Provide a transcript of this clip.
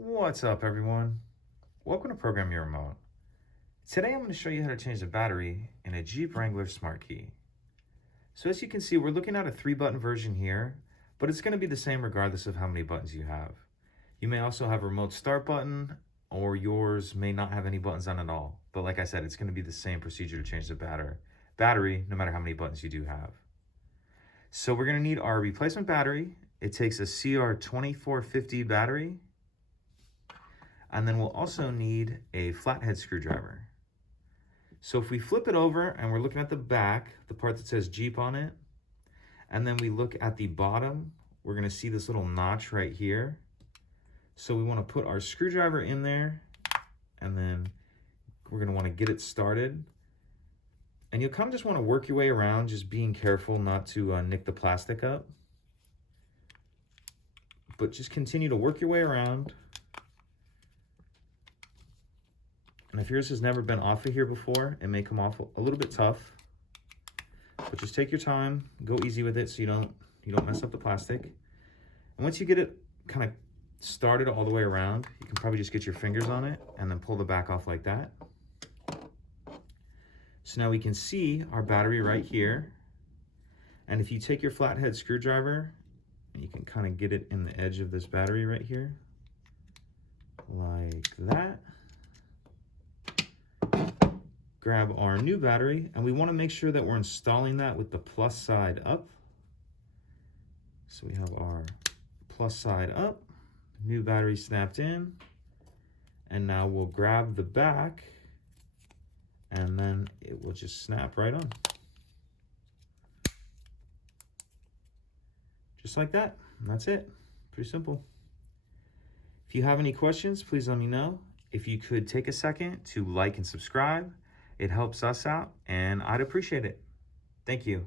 What's up, everyone? Welcome to Program Your Remote. Today I'm going to show you how to change the battery in a Jeep Wrangler Smart Key. So as you can see, we're looking at a 3-button version here, but it's going to be the same regardless of how many buttons you have. You may also have a remote start button, or yours may not have any buttons on at all. But like I said, it's going to be the same procedure to change the battery no matter how many buttons you do have. So we're going to need our replacement battery. It takes a CR2450 battery. And then we'll also need a flathead screwdriver. So if we flip it over and we're looking at the back, the part that says Jeep on it, and then we look at the bottom, we're gonna see this little notch right here. So we wanna put our screwdriver in there, and then we're gonna wanna get it started. And you'll kind of just wanna work your way around, just being careful not to nick the plastic up. But just continue to work your way around. And if yours has never been off of here before, it may come off a little bit tough. But just take your time, go easy with it so you don't mess up the plastic. And once you get it kind of started all the way around, you can probably just get your fingers on it and then pull the back off like that. So now we can see our battery right here. And if you take your flathead screwdriver, and you can kind of get it in the edge of this battery right here, like that. Grab our new battery, and we want to make sure that we're installing that with the plus side up. So we have our plus side up, new battery snapped in, and now we'll grab the back, and then it will just snap right on. Just like that, and that's it. Pretty simple. If you have any questions, please let me know. If you could take a second to like and subscribe, it helps us out, and I'd appreciate it. Thank you.